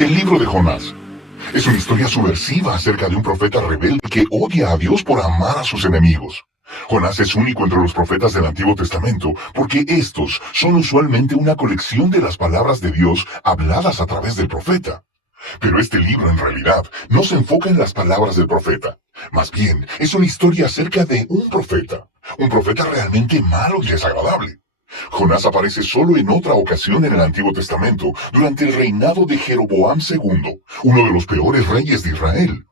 El libro de Jonás es una historia subversiva acerca de un profeta rebelde que odia a Dios por amar a sus enemigos. Jonás es único entre los profetas del Antiguo Testamento porque estos son usualmente una colección de las palabras de Dios habladas a través del profeta. Pero este libro en realidad no se enfoca en las palabras del profeta. Más bien, es una historia acerca de un profeta realmente malo y desagradable. Jonás aparece solo en otra ocasión en el Antiguo Testamento, durante el reinado de Jeroboam II, uno de los peores reyes de Israel.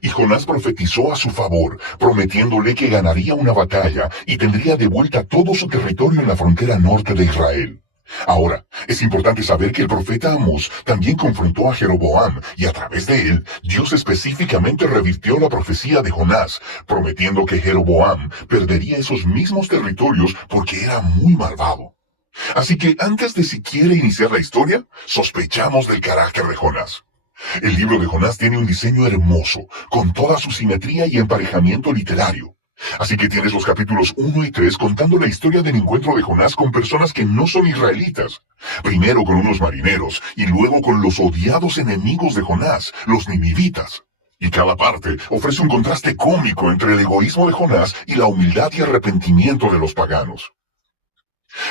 Y Jonás profetizó a su favor, prometiéndole que ganaría una batalla y tendría de vuelta todo su territorio en la frontera norte de Israel. Ahora, es importante saber que el profeta Amós también confrontó a Jeroboam, y a través de él, Dios específicamente revirtió la profecía de Jonás, prometiendo que Jeroboam perdería esos mismos territorios porque era muy malvado. Así que antes de siquiera iniciar la historia, sospechamos del carácter de Jonás. El libro de Jonás tiene un diseño hermoso, con toda su simetría y emparejamiento literario. Así que tienes los capítulos 1 y 3 contando la historia del encuentro de Jonás con personas que no son israelitas. Primero con unos marineros y luego con los odiados enemigos de Jonás, los ninivitas. Y cada parte ofrece un contraste cómico entre el egoísmo de Jonás y la humildad y arrepentimiento de los paganos.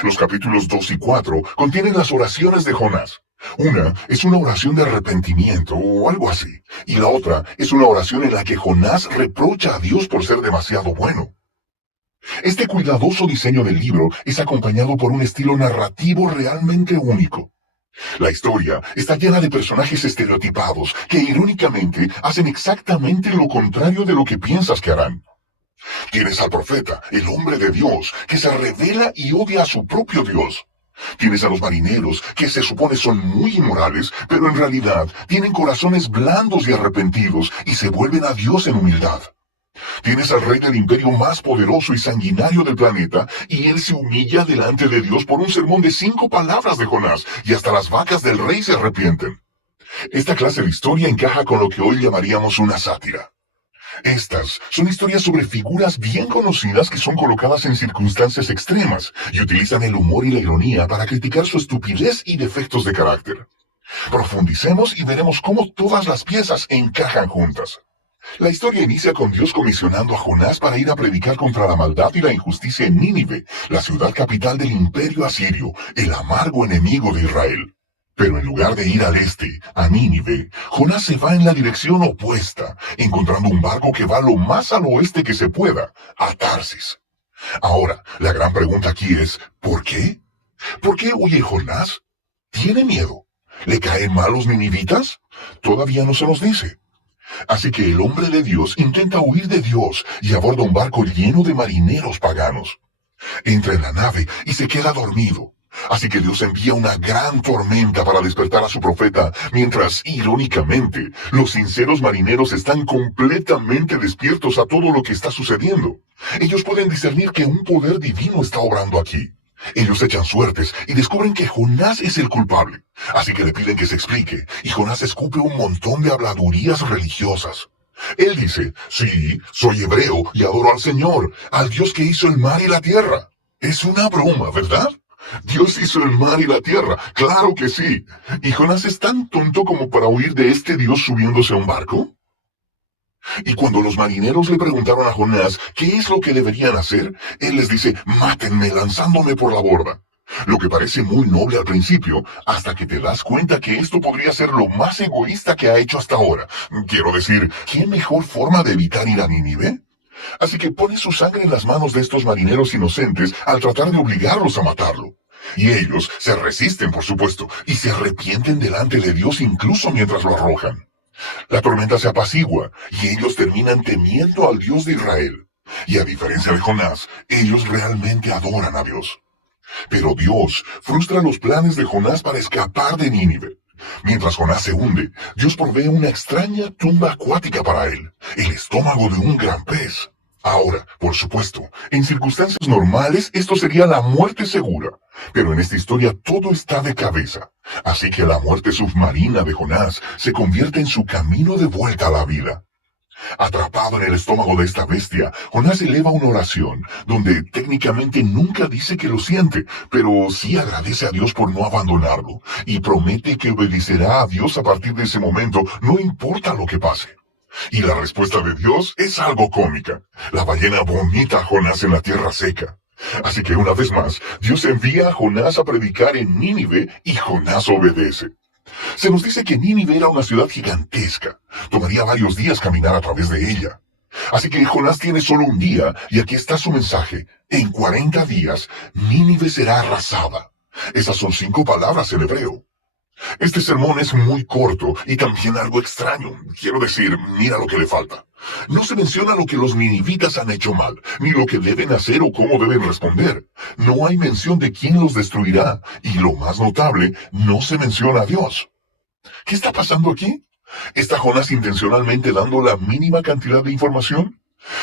Los capítulos 2 y 4 contienen las oraciones de Jonás. Una es una oración de arrepentimiento o algo así, y la otra es una oración en la que Jonás reprocha a Dios por ser demasiado bueno. Este cuidadoso diseño del libro es acompañado por un estilo narrativo realmente único. La historia está llena de personajes estereotipados que irónicamente hacen exactamente lo contrario de lo que piensas que harán. Tienes al profeta, el hombre de Dios, que se revela y odia a su propio Dios. Tienes a los marineros, que se supone son muy inmorales, pero en realidad tienen corazones blandos y arrepentidos y se vuelven a Dios en humildad. Tienes al rey del imperio más poderoso y sanguinario del planeta, y él se humilla delante de Dios por un sermón de 5 palabras de Jonás, y hasta las vacas del rey se arrepienten. Esta clase de historia encaja con lo que hoy llamaríamos una sátira. Estas son historias sobre figuras bien conocidas que son colocadas en circunstancias extremas y utilizan el humor y la ironía para criticar su estupidez y defectos de carácter. Profundicemos y veremos cómo todas las piezas encajan juntas. La historia inicia con Dios comisionando a Jonás para ir a predicar contra la maldad y la injusticia en Nínive, la ciudad capital del imperio asirio, el amargo enemigo de Israel. Pero en lugar de ir al este, a Nínive, Jonás se va en la dirección opuesta, encontrando un barco que va lo más al oeste que se pueda, a Tarsis. Ahora, la gran pregunta aquí es, ¿por qué? ¿Por qué huye Jonás? ¿Tiene miedo? ¿Le caen mal los ninivitas? Todavía no se nos dice. Así que el hombre de Dios intenta huir de Dios y aborda un barco lleno de marineros paganos. Entra en la nave y se queda dormido. Así que Dios envía una gran tormenta para despertar a su profeta, mientras, irónicamente, los sinceros marineros están completamente despiertos a todo lo que está sucediendo. Ellos pueden discernir que un poder divino está obrando aquí. Ellos echan suertes y descubren que Jonás es el culpable. Así que le piden que se explique, y Jonás escupe un montón de habladurías religiosas. Él dice, sí, soy hebreo y adoro al Señor, al Dios que hizo el mar y la tierra. Es una broma, ¿verdad? Dios hizo el mar y la tierra, claro que sí. ¿Y Jonás es tan tonto como para huir de este Dios subiéndose a un barco? Y cuando los marineros le preguntaron a Jonás qué es lo que deberían hacer, él les dice, mátenme lanzándome por la borda. Lo que parece muy noble al principio, hasta que te das cuenta que esto podría ser lo más egoísta que ha hecho hasta ahora. Quiero decir, ¿qué mejor forma de evitar ir a Nínive? Así que pone su sangre en las manos de estos marineros inocentes al tratar de obligarlos a matarlo. Y ellos se resisten, por supuesto, y se arrepienten delante de Dios incluso mientras lo arrojan. La tormenta se apacigua, y ellos terminan temiendo al Dios de Israel. Y a diferencia de Jonás, ellos realmente adoran a Dios. Pero Dios frustra los planes de Jonás para escapar de Nínive. Mientras Jonás se hunde, Dios provee una extraña tumba acuática para él, el estómago de un gran pez. Ahora, por supuesto, en circunstancias normales esto sería la muerte segura, pero en esta historia todo está de cabeza. Así que la muerte submarina de Jonás se convierte en su camino de vuelta a la vida. Atrapado en el estómago de esta bestia, Jonás eleva una oración, donde técnicamente nunca dice que lo siente, pero sí agradece a Dios por no abandonarlo, y promete que obedecerá a Dios a partir de ese momento, no importa lo que pase. Y la respuesta de Dios es algo cómica. La ballena vomita a Jonás en la tierra seca. Así que una vez más, Dios envía a Jonás a predicar en Nínive y Jonás obedece. Se nos dice que Nínive era una ciudad gigantesca. Tomaría varios días caminar a través de ella. Así que Jonás tiene solo un día, y aquí está su mensaje. En 40 días, Nínive será arrasada. Esas son 5 palabras en hebreo. Este sermón es muy corto y también algo extraño. Quiero decir, mira lo que le falta. No se menciona lo que los ninivitas han hecho mal, ni lo que deben hacer o cómo deben responder. No hay mención de quién los destruirá, y lo más notable, no se menciona a Dios. ¿Qué está pasando aquí? ¿Está Jonás intencionalmente dando la mínima cantidad de información?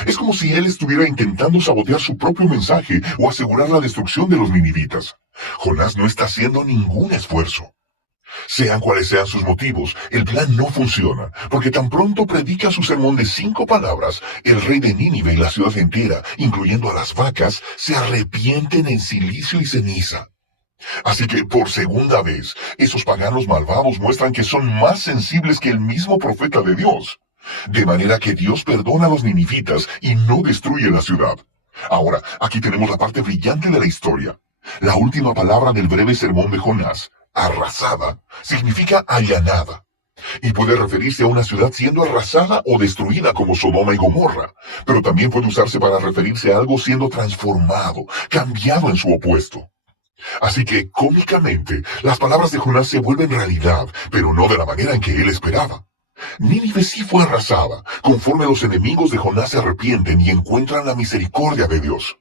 Es como si él estuviera intentando sabotear su propio mensaje o asegurar la destrucción de los ninivitas. Jonás no está haciendo ningún esfuerzo. Sean cuales sean sus motivos, el plan no funciona, porque tan pronto predica su sermón de 5 palabras, el rey de Nínive y la ciudad entera, incluyendo a las vacas, se arrepienten en silicio y ceniza. Así que, por segunda vez, esos paganos malvados muestran que son más sensibles que el mismo profeta de Dios. De manera que Dios perdona a los ninivitas y no destruye la ciudad. Ahora, aquí tenemos la parte brillante de la historia. La última palabra del breve sermón de Jonás, arrasada, significa allanada, y puede referirse a una ciudad siendo arrasada o destruida como Sodoma y Gomorra, pero también puede usarse para referirse a algo siendo transformado, cambiado en su opuesto. Así que, cómicamente, las palabras de Jonás se vuelven realidad, pero no de la manera en que él esperaba. Nínive sí fue arrasada, conforme los enemigos de Jonás se arrepienten y encuentran la misericordia de Dios.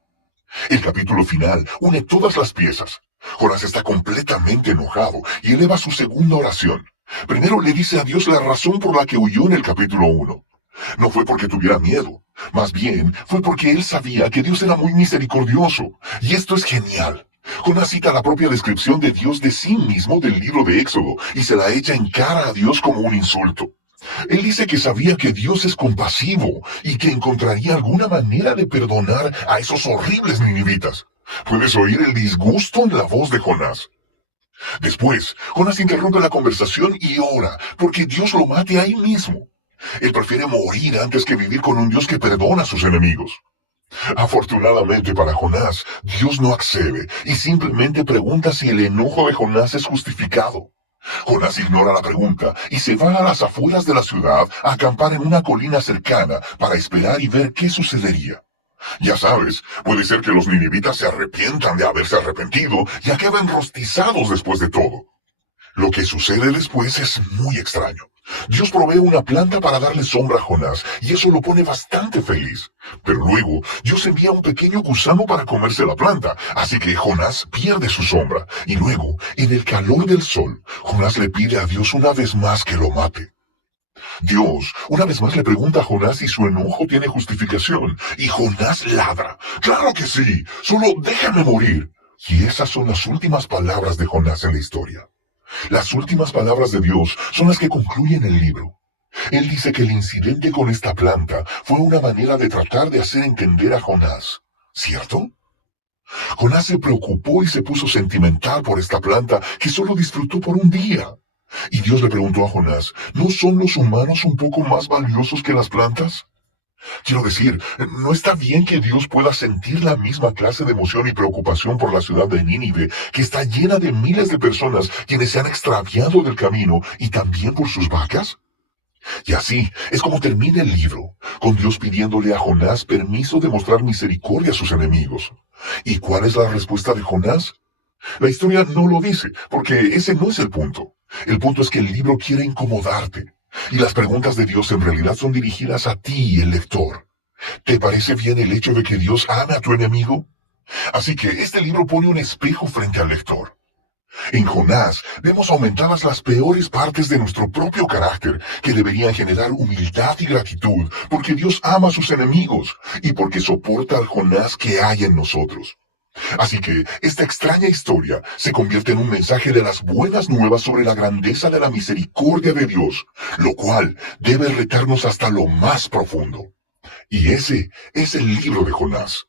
El capítulo final une todas las piezas. Jonás está completamente enojado y eleva su segunda oración. Primero le dice a Dios la razón por la que huyó en el capítulo 1. No fue porque tuviera miedo, más bien fue porque él sabía que Dios era muy misericordioso. Y esto es genial. Jonás cita la propia descripción de Dios de sí mismo del libro de Éxodo y se la echa en cara a Dios como un insulto. Él dice que sabía que Dios es compasivo y que encontraría alguna manera de perdonar a esos horribles ninivitas. Puedes oír el disgusto en la voz de Jonás. Después, Jonás interrumpe la conversación y ora, porque Dios lo mate ahí mismo. Él prefiere morir antes que vivir con un Dios que perdona a sus enemigos. Afortunadamente para Jonás, Dios no accede y simplemente pregunta si el enojo de Jonás es justificado. Jonás ignora la pregunta y se va a las afueras de la ciudad a acampar en una colina cercana para esperar y ver qué sucedería. Ya sabes, puede ser que los ninivitas se arrepientan de haberse arrepentido y acaben rostizados después de todo. Lo que sucede después es muy extraño. Dios provee una planta para darle sombra a Jonás, y eso lo pone bastante feliz. Pero luego, Dios envía un pequeño gusano para comerse la planta, así que Jonás pierde su sombra. Y luego, en el calor del sol, Jonás le pide a Dios una vez más que lo mate. Dios, una vez más le pregunta a Jonás si su enojo tiene justificación, y Jonás ladra. ¡Claro que sí! ¡Solo déjame morir! Y esas son las últimas palabras de Jonás en la historia. Las últimas palabras de Dios son las que concluyen el libro. Él dice que el incidente con esta planta fue una manera de tratar de hacer entender a Jonás. ¿Cierto? Jonás se preocupó y se puso sentimental por esta planta que solo disfrutó por un día. Y Dios le preguntó a Jonás, ¿no son los humanos un poco más valiosos que las plantas? Quiero decir, no está bien que Dios pueda sentir la misma clase de emoción y preocupación por la ciudad de Nínive, que está llena de miles de personas quienes se han extraviado del camino, y también por sus vacas. Y así es como termina el libro, con Dios pidiéndole a Jonás permiso de mostrar misericordia a sus enemigos. ¿Y cuál es la respuesta de Jonás? La historia no lo dice, porque ese no es el punto. El punto es que el libro quiere incomodarte. Y las preguntas de Dios en realidad son dirigidas a ti, el lector. ¿Te parece bien el hecho de que Dios ame a tu enemigo? Así que este libro pone un espejo frente al lector. En Jonás vemos aumentadas las peores partes de nuestro propio carácter, que deberían generar humildad y gratitud, porque Dios ama a sus enemigos y porque soporta al Jonás que hay en nosotros. Así que esta extraña historia se convierte en un mensaje de las buenas nuevas sobre la grandeza de la misericordia de Dios, lo cual debe retarnos hasta lo más profundo. Y ese es el libro de Jonás.